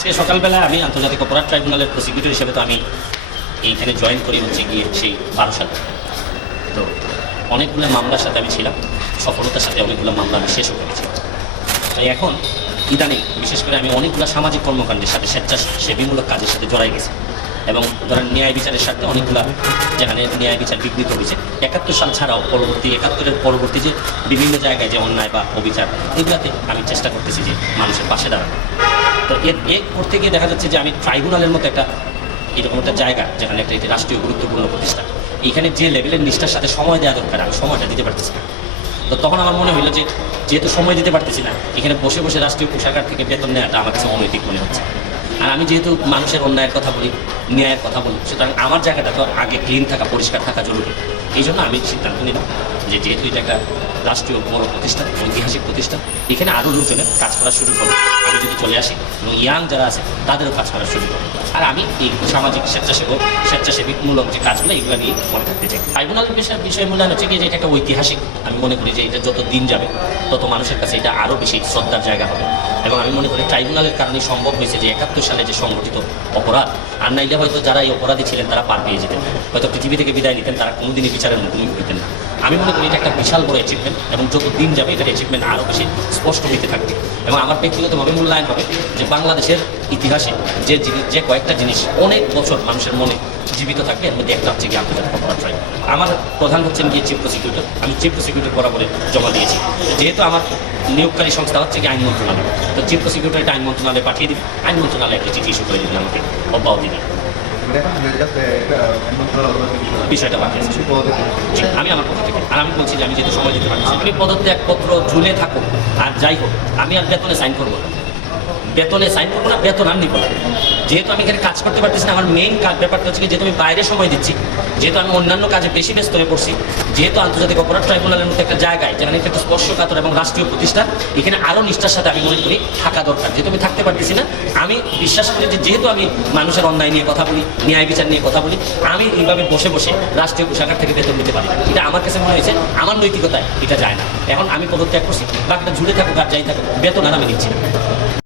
আজকে সকালবেলা আমি আন্তর্জাতিক অপরাধ ট্রাইব্যুনালের প্রসিকিউটর হিসেবে তো আমি এইখানে জয়েন করি হচ্ছে গিয়ে সেই বারো সালে তো অনেকগুলো মামলার সাথে আমি ছিলাম, সফলতার সাথে অনেকগুলো মামলা আমি শেষও করেছি। তাই এখন ইদানিং বিশেষ করে আমি অনেকগুলো সামাজিক কর্মকাণ্ডের সাথে স্বেচ্ছাসেবীমূলক কাজের সাথে জড়াই গেছি এবং ধরেন ন্যায় বিচারের সাথে অনেকগুলো যেখানে ন্যায় বিচার বিঘ্নিত হয়েছে। একাত্তর সাল ছাড়াও পরবর্তী, একাত্তরের পরবর্তী যে বিভিন্ন জায়গায় যে অন্যায় বা অবিচার, এগুলাতে আমি চেষ্টা করতেছি যে মানুষের পাশে দাঁড়ানো। তো এর এ করতে গিয়ে দেখা যাচ্ছে যে আমি ট্রাইব্যুনালের মতো একটা, এরকম একটা জায়গা, যেখানে একটা রাষ্ট্রীয় গুরুত্বপূর্ণ প্রতিষ্ঠান। এখানে যে লেভেলের নিষ্ঠার সাথে সময় দেওয়া দরকার, আমি সময়টা দিতে পারতেছি না। তো তখন আমার মনে হলো যে, যেহেতু সময় দিতে পারতেছি না, এখানে বসে বসে রাষ্ট্রীয় কোষাগার থেকে বেতন নেওয়াটা আমার কাছে অনৈতিক মনে হচ্ছে। আর আমি যেহেতু মানুষের অন্যায়ের কথা বলি, ন্যায়ের কথা বলি, সুতরাং আমার জায়গাটা তো আগে ক্লিন থাকা, পরিষ্কার থাকা জরুরি। এই জন্য আমি সিদ্ধান্ত নিলাম। যে যেহেতু এটা একটা রাষ্ট্রীয় বড় প্রতিষ্ঠান ঐতিহাসিক প্রতিষ্ঠান, এখানে আরও লোকজনের কাজ করা শুরু করব আমি যদি চলে আসি, এবং ইয়াং যারা আছে, তাদেরও কাজ করা শুরু করব আর আমি এই সামাজিক স্বেচ্ছাসেবক, স্বেচ্ছাসেবিকমূলক যে কাজগুলো, এগুলো নিয়ে মনে থাকতে চাই। ট্রাইব্যুনাল বিষয় বিষয় মূল্যায়ন হচ্ছে কি যে এটা একটা ঐতিহাসিক, আমি মনে করি যে এটা যত দিন যাবে, তত মানুষের কাছে এটা আরও বেশি শ্রদ্ধার জায়গা হবে। এবং আমি মনে করি ট্রাইব্যুনালের কারণে সম্ভব হয়েছে যে একাত্তর সালে যে সংগঠিত অপরাধ, আর নাইলে হয়তো যারা এই অপরাধী ছিলেন, তারা পার পেয়ে যেতেন। হয়তো পৃথিবী থেকে বিদায় নিতেন, তারা কোনোদিনই বিচারের মুখোমুখি হতেন না। আমি মনে করি এটা একটা বিশাল বড় অ্যাচিভমেন্ট এবং যত দিন যাবে এটার অ্যাচিভমেন্ট আরও বেশি স্পষ্ট হইতে থাকবে। এবং আমার ব্যক্তিগতভাবে মূল্যায়ন হবে যে বাংলাদেশের ইতিহাসে যে যে কয়েকটা জিনিস অনেক বছর মানুষের মনে জীবিত থাকবে, এর মধ্যে একটা হচ্ছে কি আন্তর্জাতিক অপরাধ আমার প্রধান হচ্ছেন গিয়ে চিফ প্রসিকিউটর আমি চিফ প্রসিকিউটর বরাবরে জমা দিয়েছি। যেহেতু আমার নিয়োগকারী সংস্থা হচ্ছে কি আইন মন্ত্রণালয়। তো চিফ প্রসিকিউটর এটা আইন মন্ত্রণালয়ে পাঠিয়ে দিবে। আইন মন্ত্রণালয় একটা চিঠি ইস্যু করে দেবেন আমাকে, অব্যাহতি দিয়ে বিষয়টা আমি আমার পক্ষ থেকে। আর আমি বলছি যে আমি যেহেতু সময় দিতে পারছি আমি পদত্যাগপত্র ঝুলে থাকো আর যাই হোক, আমি আর বেতনে সাইন করব না। বেতনে সাইন করব না, বেতন আর নিবো যেহেতু আমি এখানে কাজ করতে পারতেছি না, আমার মেইন কাজ ব্যাপারটা হচ্ছে যেহেতু আমি বাইরে সময় দিচ্ছি, যেহেতু আমি অন্যান্য কাজে বেশি ব্যস্ত হয়ে পড়ছি, যেহেতু আন্তর্জাতিক অপরাধ ট্রাইব্যুনালের মধ্যে একটা জায়গায়, যেখানে একটা স্পর্শকাতর এবং রাষ্ট্রীয় প্রতিষ্ঠান, এখানে আরও নিষ্ঠার সাথে আমি মনে করি থাকা দরকার। যেহেতু আমি থাকতে পারতেছি না, আমি বিশ্বাস করি যে যেহেতু আমি মানুষের অন্যায় নিয়ে কথা বলি, ন্যায় বিচার নিয়ে কথা বলি, আমি এইভাবে বসে বসে রাষ্ট্রীয় কোষাগার থেকে বেতন দিতে পারি এটা আমার কাছে মনে হয়েছে, আমার নৈতিকতায় এটা যায় না। এখন আমি পদত্যাগ করছি, বাকিটা ঝুলে থাকুক আর যাই থাকুক, বেতন আর আমি নিচ্ছি না।